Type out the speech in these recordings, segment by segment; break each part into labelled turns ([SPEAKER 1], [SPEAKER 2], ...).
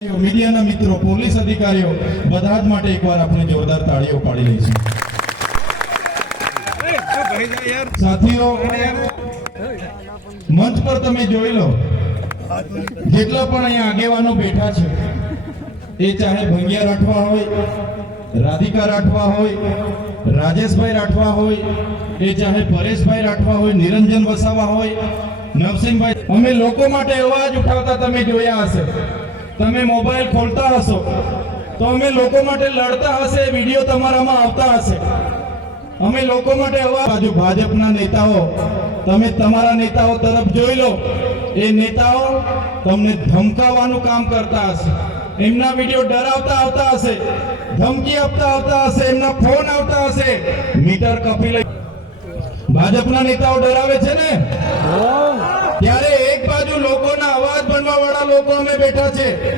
[SPEAKER 1] મીડિયાના મિત્રો, પોલીસ અધિકારીઓ બધા જ માટે એકવાર આપણે જોરદાર તાળીઓ પાડી લઈશું. સાથીઓ, મંચ પર તમે જોઈ લો, જેટલા પણ અહીંયા આગેવાનો બેઠા છે, એ ચાહે ભંગિયા રાઠવા હોય, રાધિકા રાઠવા હોય, રાજેશભાઈ રાઠવા હોય, એ ચાહે પરેશભાઈ રાઠવા હોય, નિરંજન વસાવા હોય નરસિંહભાઈ અમે લોકો માટે અવાજ ઉઠાવતા તમે જોયા હશે. તમે મોબાઈલ ખોલતા હશો. તો અમે લોકો માટે લડતા હશે, વીડિયો તમારામાં આવતા હશે. અમે લોકો માટે અવાજ બાજુ ભાજપના નેતાઓ, તમે તમારા નેતાઓ તરફ જોઈ લો. એ નેતાઓ તમને ધમકાવવાનું કામ કરતા હશે. એમના વીડિયો ડરાવતા આવતા હશે, ધમકી આપતા આવતા હશે, એમના ફોન આવતા હશે. મીટર કપી લઈ ભાજપના નેતાઓ ડરાવે છે ને? લોકો અમે બેઠા છે.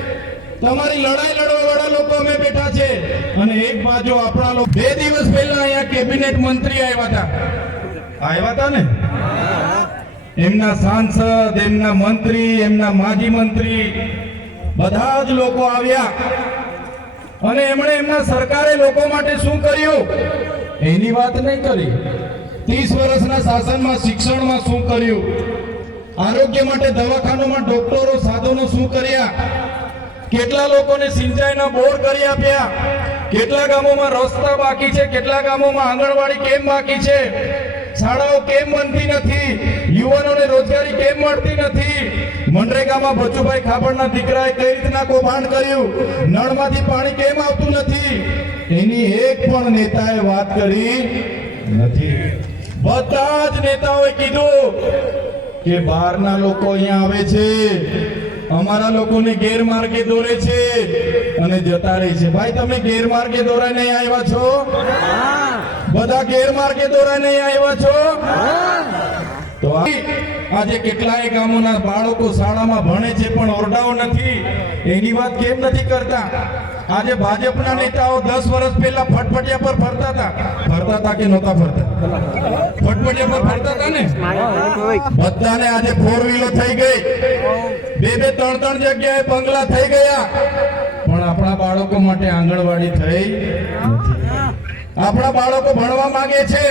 [SPEAKER 1] તમારી લડાઈ લડવા વાળા લોકો અમે બેઠા છે. અને એક બાજુ આપણા લોકો બે દિવસ પહેલા અહીંયા કેબિનેટ મંત્રી આવ્યા હતા. આવ્યા હતા ને? એમના સાંસદ, એમના મંત્રી, એમના માજી મંત્રી બધા જ લોકો આવ્યા. અને એમણે એમના સરકારે લોકો માટે શું કર્યું? એની વાત નહીં કરી. ત્રીસ વર્ષના શાસનમાં, શિક્ષણમાં શું કર્યું? આરોગ્ય માટે દવાખાનામાં ડોક્ટરો, સાધનો શું કર્યા? કેટલા લોકોને સિંચાઈના બોર કરી આપ્યા? કેટલા ગામોમાં રસ્તા બાકી છે? કેટલા ગામોમાં આંગણવાડી કેમ બાકી છે? શાળાઓ કેમ બનતી નથી? યુવાનોને રોજગારી કેમ મળતી નથી? મનરેગામાં બચુભાઈ ખાબડના દીકરાએ કઈ રીતના કૌભાંડ કર્યું? નળમાંથી પાણી કેમ આવતું નથી? એની એક પણ નેતાએ વાત કરી નથી. બધા જ નેતાઓએ કીધું કે બહારના લોકો અહીંયા આવે છે, અમારા લોકોને ગેરમાર્ગે દોરે છે અને જતા રહે છે. ભાઈ, તમે ગેરમાર્ગે દોરાઈને આવ્યા છો? બધા ગેરમાર્ગે દોરાઈને નહીં આવ્યા છો? તો આજે કેટલાય ગામોના બાળકો શાળામાં ભણે છે, પણ ઓરડાઓ નથી. એની વાત કેમ નથી કરતા? આજે ભાજપના નેતાઓ દસ વર્ષ પહેલા ફટફટિયા પર ફરતા હતા. ફરતા હતા કે નહોતા ફરતા? ફટફટિયા પર ફરતા હતા ને? બધાને આજે ફોર વ્હીલર થઈ ગઈ. બે બે ત્રણ ત્રણ જગ્યાએ બંગલા થઈ ગયા. પણ આપણા બાળકો માટે આંગણવાડી થઈ આપણા બાળકો ભણવા માંગે છે.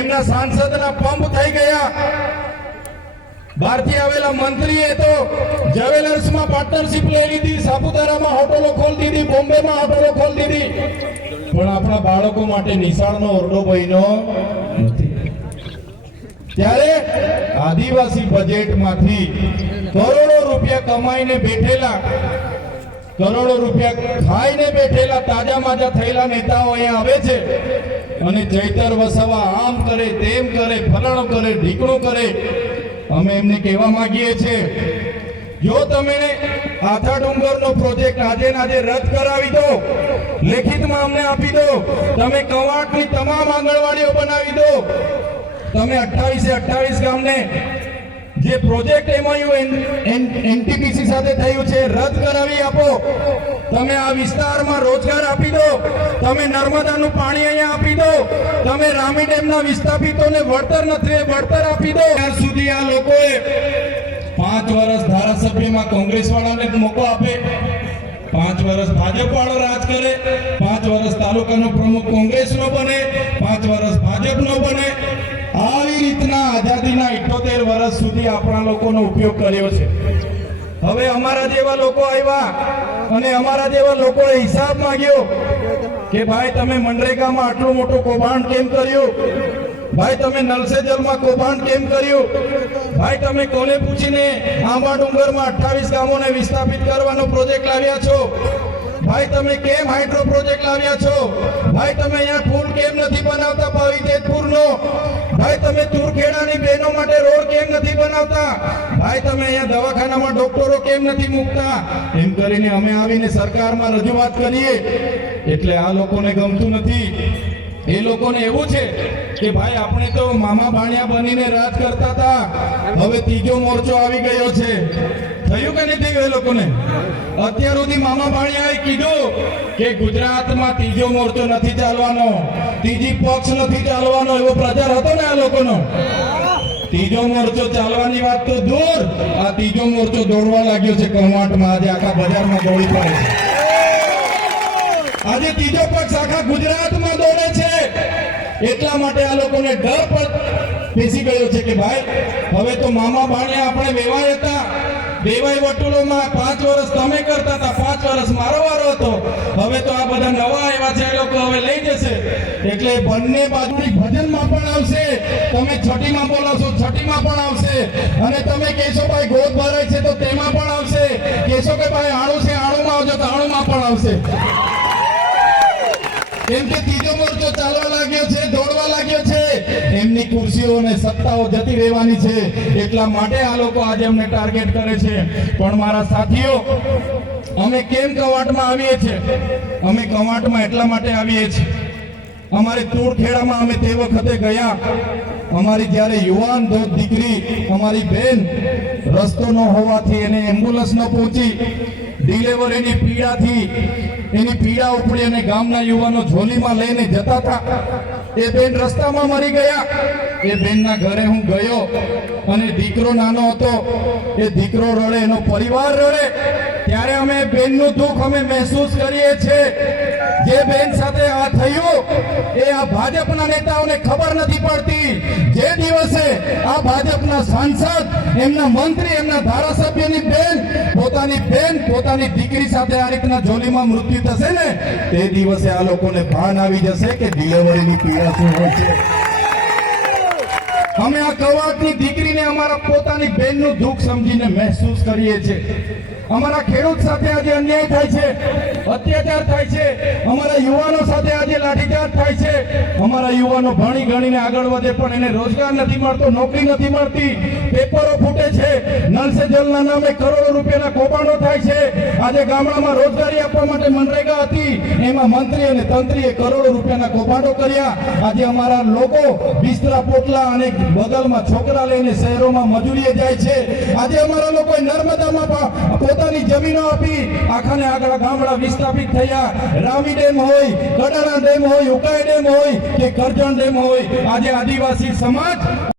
[SPEAKER 1] એમના સાંસદના પંપ થઈ ગયા. બહારથી આવેલા મંત્રીએ તો જ્વેલર્સમાં પાર્ટનરશિપ લઈ લીધી, સાપુતારામાં હોટલો ખોલી દીધી, બોમ્બેમાં હોટલો ખોલી દીધી. પણ આપણા બાળકો માટે નિશાળનો ઓરડો બન્યો ત્યારે આદિવાસી બજેટમાંથી કરોડો રૂપિયા કમાઈને બેઠેલા, કરોડો રૂપિયા ખાઈને બેઠેલા તાજા માજા થયેલા નેતાઓ અહીંયા આવે છે. અને ચૈતર વસાવા આમ કરે, તેમ કરે, ફલાણું કરે, ઢીકણું કરે અમે એમને કહેવા માંગીએ છીએ, જો તમે આથા ડુંગરનો પ્રોજેક્ટ આજે આજે રદ કરાવી દો, લેખિતમાં અમને આપી દો, તમે કવાટની તમામ આંગણવાડીઓ બનાવી દો, તમે અઠ્ઠાવીસે અઠ્ઠાવીસ ગામને જે પ્રોજેક્ટ એમઓયુ એનટીપીસી સાથે થયું છે, રદ કરાવી આપો. તમે આ વિસ્તારમાં રોજગાર આપી દો. તમે નર્મદાનું પાણી અહીંયા આપી દો. તમે રામી ડેમના વિસ્થાપિતોને વળતર નથી, વળતર આપી દો. ત્યાં સુધી આ લોકોએ પાંચ વર્ષ ધારાસભ્યમાં કોંગ્રેસ વાળાને મોકો આપે. પાંચ વર્ષ ભાજપ વાળો રાજ કરે. પાંચ વર્ષ તાલુકાનો પ્રમુખ કોંગ્રેસનો બને. પાંચ વર્ષ ભાજપનો બને. આવી રીતના આઝાદીના ઇઠોતેર વર્ષ સુધી આપણા લોકોનો ઉપયોગ કર્યો છે. હવે અમારા જેવા લોકો આવ્યા અને અમારા જેવા લોકોએ હિસાબ માંગ્યો કે ભાઈ તમે મનરેગામાં આટલું મોટું કૌભાંડ કેમ કર્યું? ભાઈ તમે નલસે જલમાં કૌભાંડ કેમ કર્યું? ભાઈ તમે કોને પૂછીને આંબા ડુંગરમાં અઠ્ઠાવીસ ગામોને વિસ્થાપિત કરવાનો પ્રોજેક્ટ લાવ્યા છો? ભાઈ, તમે કેમ હાઇડ્રો પ્રોજેક્ટ લાવ્યા છો? ભાઈ, તમે અહીંયા પુલ કેમ નથી બનાવતા જેતપુરનો ભાઈ, તમે તુરખેડાની બહેનો માટે રોડ કેમ નથી બનાવતા? ભાઈ, તમે અહીંયા દવાખાનામાં ડોક્ટરો કેમ નથી મૂકતા? એમ કરીને અમે આવીને સરકારમાં રજૂઆત કરીએ. એટલે આ લોકોને ગમતું નથી. એ લોકોને એવું છે કે ભાઈ, આપણે તો મામા ભાણિયા બનીને રાજ કરતા હતા. હવે ત્રીજો મોરચો આવી ગયો છે. થયું કે નહીં થયું એ લોકોને? અત્યાર સુધી મામા ભાણિયાએ કીધું કે ગુજરાતમાં ત્રીજો મોરચો નથી ચાલવાનો, ત્રીજી પક્ષ નથી ચાલવાનો એવો પ્રચાર હતો ને આ લોકોનો. ત્રીજો મોરચો ચાલવાની વાત તો દૂર, આ ત્રીજો મોરચો દોડવા લાગ્યો છે કવાંટમાં આજે આખા બજારમાં દોડી પડે આજે ત્રીજો પક્ષ આખા ગુજરાતમાં દોડે છે. એટલા માટે આ લોકોને ડર પણ બેસી ગયો છે કે ભાઈ, હવે તો મામા ભાણે આપણે વેવાય હતા. વેવાય વટુલોમાં પાંચ વર્ષ તમે કરતા હતા, પાંચ વર્ષ મારો વારો હતો. હવે તો આ બધા નવા એવા છે લોકો હવે લઈ જશે. એટલે બંને બાજુની ભજનમાં પણ આવશે. તમે છઠ્ઠીમાં બોલાવશો છઠ્ઠીમાં પણ આવશે. અને તમે કહેશો, ભાઈ, ગોદ ભરાય છે તો તેમાં પણ આવશે. કેશો કે, ભાઈ આણું છે આણુમાં આવજો તો આણુમાં પણ આવશે. કેમ કે ત્રીજો મોરચો ચાલવા લાગ્યો છે, દોડવા લાગ્યો છે. એમની ખુરશીઓ અને સત્તાઓ જતી રહેવાની છે. એટલા માટે આ લોકો આજે અમને ટાર્ગેટ કરે છે. પણ મારા સાથીઓ, અમે કેમ કવાટમાં આવીએ છીએ? અમે કવાટમાં એટલા માટે આવીએ છીએ. અમારે તૂરખેડામાં અમે તે વખતે ગયા. અમારી જ્યારે યુવાન દોત દીકરી, અમારી બેન રસ્તો ન હોવાથી એને એમ્બ્યુલન્સ ન પહોંચી ડિલેવરીની પીડાથી એની પીડા ઉપડી અને ગામના યુવાનો ઝોલીમાં લઈને જતા હતા. એ બેન રસ્તામાં મરી ગયા. એ બેનના ઘરે હું ગયો અને દીકરો નાનો હતો. એ દીકરો રડે, એનો પરિવાર રડે. ત્યારે અમે બેનનું દુઃખ અમે મહેસૂસ કરીએ છીએ. જે બેન સાથે આ થયું, એ આ ભાજપના નેતાઓને ખબર નથી પડતી. જે દિવસે આ ભાજપના સાંસદ, એમના મંત્રી, એમના ધારાસભ્યની બેન, પોતાની બેન, પોતાની દીકરી સાથે આ રીતના જોલીમાં મૃત્યુ થશે ને, તે દિવસે આ લોકોને ભાન આવી જશે કે ડિલિવરીની પીડા શું હોય છે. અમે આ કવાટની દીકરીને અમારા પોતાની બેનનું દુઃખ સમજીને મહેસૂસ કરીએ છીએ. અમારા ખેડૂત સાથે આજે અન્યાય થાય છે, અત્યાચાર થાય છે, અમારા યુવાનો સાથે આજે લાઠીચાર્જ થાય છે, અમારા યુવાનો ભણી ગણીને આગળ વધે પણ એને રોજગાર નથી મળતો, નોકરી નથી મળતી, પેપરો ફૂટે છે નલ સે જલના નામે કરોડો રૂપિયાના કૌભાંડો થાય છે. આજે ગામડામાં રોજગારી આપવા માટે મનરેગા હતી, એમાં મંત્રી અને તંત્રીએ કરોડો રૂપિયાના કૌભાંડો કર્યા. આજે અમારા લોકો બિસ્તરા પોટલા અને બગલમાં છોકરા લઈને શહેરોમાં મજૂરીએ જાય છે. આજે અમારા લોકો નર્મદામાં પણ પોતાની જમીનો આપી આખાને આગળ ગામડા વિસ્થાપિત થયા. રાવી ડેમ હોય કડાણા ડેમ હોય, ઉકાઈ ડેમ હોય કે કરજણ ડેમ હોય, આજે આદિવાસી સમાજ